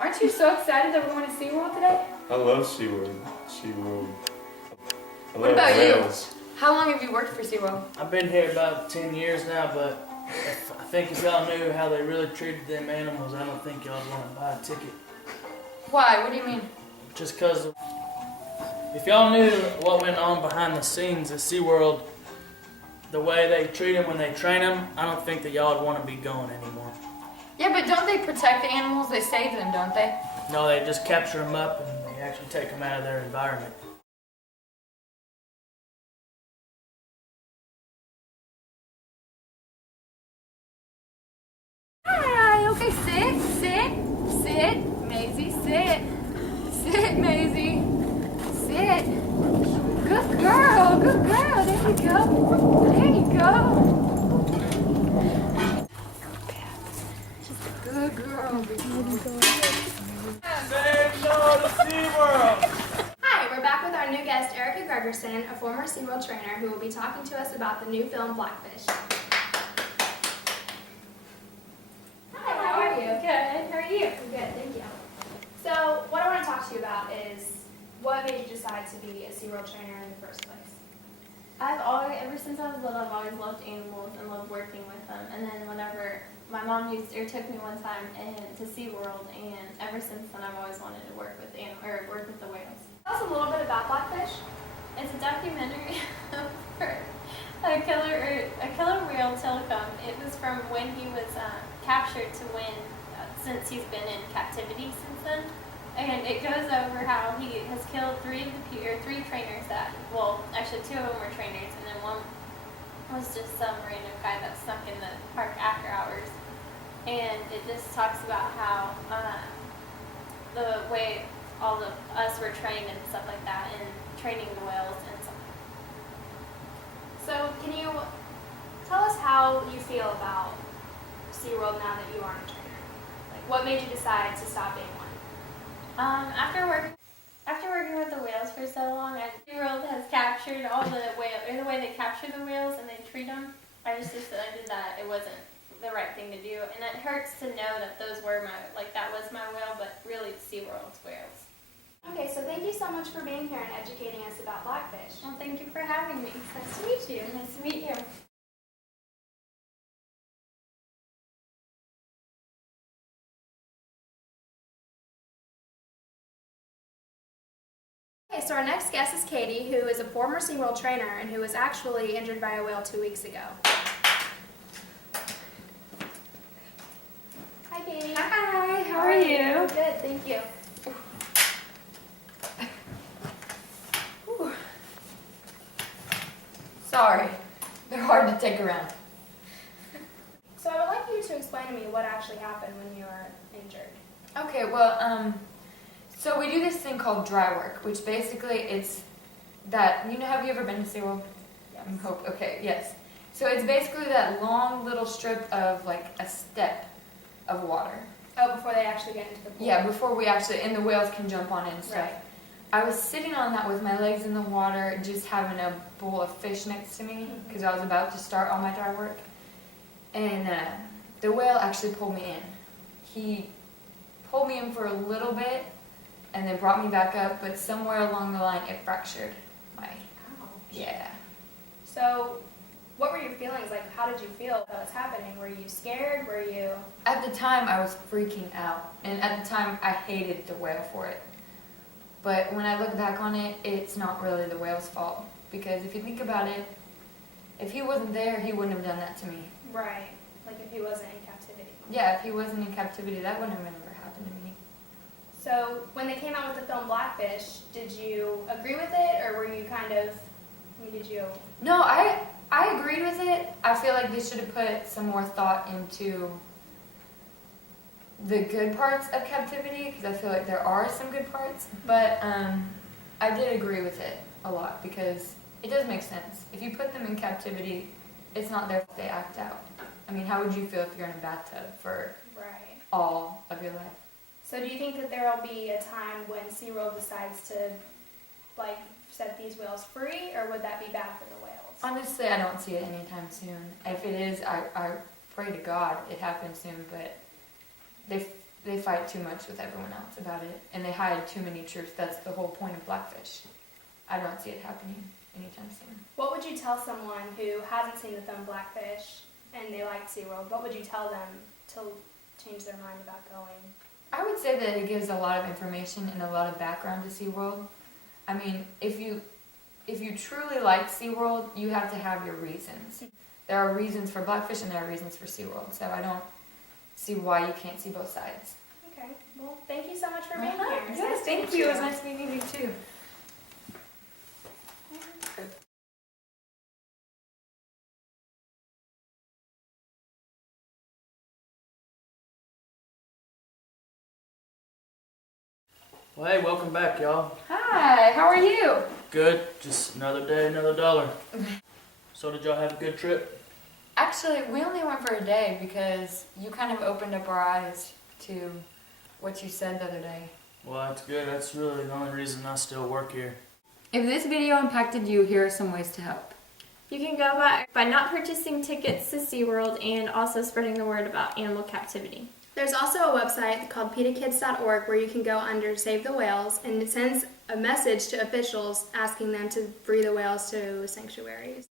Aren't you so excited that we're going to SeaWorld today? I love SeaWorld. SeaWorld. I What love about whales. you? How long have you worked for SeaWorld? I've been here about 10 years now, but I think if y'all knew how they really treated them animals, I don't think y'all would want to buy a ticket. Why? What do you mean? Just because if y'all knew what went on behind the scenes at SeaWorld, the way they treat them when they train them, I don't think that y'all would want to be going anymore. Yeah, but don't they protect the animals? They save them, don't they? No, they just capture them up and they actually take them out of their environment. Hi, okay, sit, Maisie, sit, Maisie, sit. Good girl, there you go. She's a good girl. Say no to SeaWorld! Hi, we're back with our new guest, Erica Gregerson, a former SeaWorld trainer who will be talking to us about the new film Blackfish. Hi, how are you? Good, how are you? I'm good, thank you. So, what I want to talk to you about is what made you decide to be a SeaWorld trainer in the first place? Ever since I was little, I've always loved animals and loved working with them. And then whenever my mom took me one time to SeaWorld, and ever since then I've always wanted to work with work with the whales. Tell us a little bit about Blackfish. It's a documentary for a killer whale telecom. It was from when he was captured to when, since he's been in captivity since then. And it goes over how he has killed three trainers actually two of them were trainers, and then one was just some random guy that stuck in the park after hours. And it just talks about how the way all of us were trained and stuff like that, and training the whales and stuff. So, can you tell us how you feel about SeaWorld now that you aren't a trainer? Like, what made you decide to stop being one? After working with the whales for so long, SeaWorld has captured all the whales, or the way they capture the whales and they treat them. I just decided that it wasn't the right thing to do, and it hurts to know that that was my whale, but really it's SeaWorld's whales. Okay, so thank you so much for being here and educating us about Blackfish. Well, thank you for having me. Nice to meet you. Nice to meet you. Okay, so our next guest is Katie, who is a former SeaWorld trainer and who was actually injured by a whale 2 weeks ago. Hi, Katie. Hi, how are you? Good, thank you. Whew. Sorry, they're hard to take around. So I would like you to explain to me what actually happened when you were injured. Okay, well, so we do this thing called dry work, which basically it's that, have you ever been to SeaWorld? Yes. Okay, yes. So it's basically that long little strip of like a step of water. Oh, before they actually get into the pool? Yeah, before we actually, and the whales can jump on it and stuff. Right. I was sitting on that with my legs in the water, just having a bowl of fish next to me, because I was about to start all my dry work. And the whale actually pulled me in. He pulled me in for a little bit, and then brought me back up, but somewhere along the line it fractured my, yeah. So what were your feelings? Like, how did you feel that was happening? Were you scared? Were you... At the time I was freaking out, and at the time I hated the whale for it. But when I look back on it, it's not really the whale's fault, because if you think about it, if he wasn't there, he wouldn't have done that to me. Right. Like if he wasn't in captivity. Yeah, if he wasn't in captivity, that wouldn't have ever happened to me. So when they came out with the film Blackfish, did you agree with it, or were you kind of, did you... No, I agreed with it. I feel like they should have put some more thought into the good parts of captivity, because I feel like there are some good parts. But I did agree with it a lot, because it does make sense. If you put them in captivity, it's not their fault they act out. I mean, how would you feel if you're in a bathtub for all of your life? So do you think that there will be a time when SeaWorld decides to, like, set these whales free, or would that be bad for the whales? Honestly, I don't see it anytime soon. If it is, I pray to God it happens soon, but they fight too much with everyone else about it, and they hide too many troops. That's the whole point of Blackfish. I don't see it happening anytime soon. What would you tell someone who hasn't seen the film Blackfish and they like SeaWorld? What would you tell them to change their mind about going? I would say that it gives a lot of information and a lot of background to SeaWorld. I mean, if you truly like SeaWorld, you have to have your reasons. There are reasons for Blackfish and there are reasons for SeaWorld, so I don't see why you can't see both sides. Okay, well, thank you so much for being here. It's Yes, nice to thank meet you. It was nice meeting you too. Well, hey, welcome back, y'all. Hi, how are you? Good. Just another day, another dollar. So did y'all have a good trip? Actually, we only went for a day because you kind of opened up our eyes to what you said the other day. Well, that's good. That's really the only reason I still work here. If this video impacted you, here are some ways to help. You can go by not purchasing tickets to SeaWorld and also spreading the word about animal captivity. There's also a website called PETAKids.org where you can go under Save the Whales, and it sends a message to officials asking them to free the whales to sanctuaries.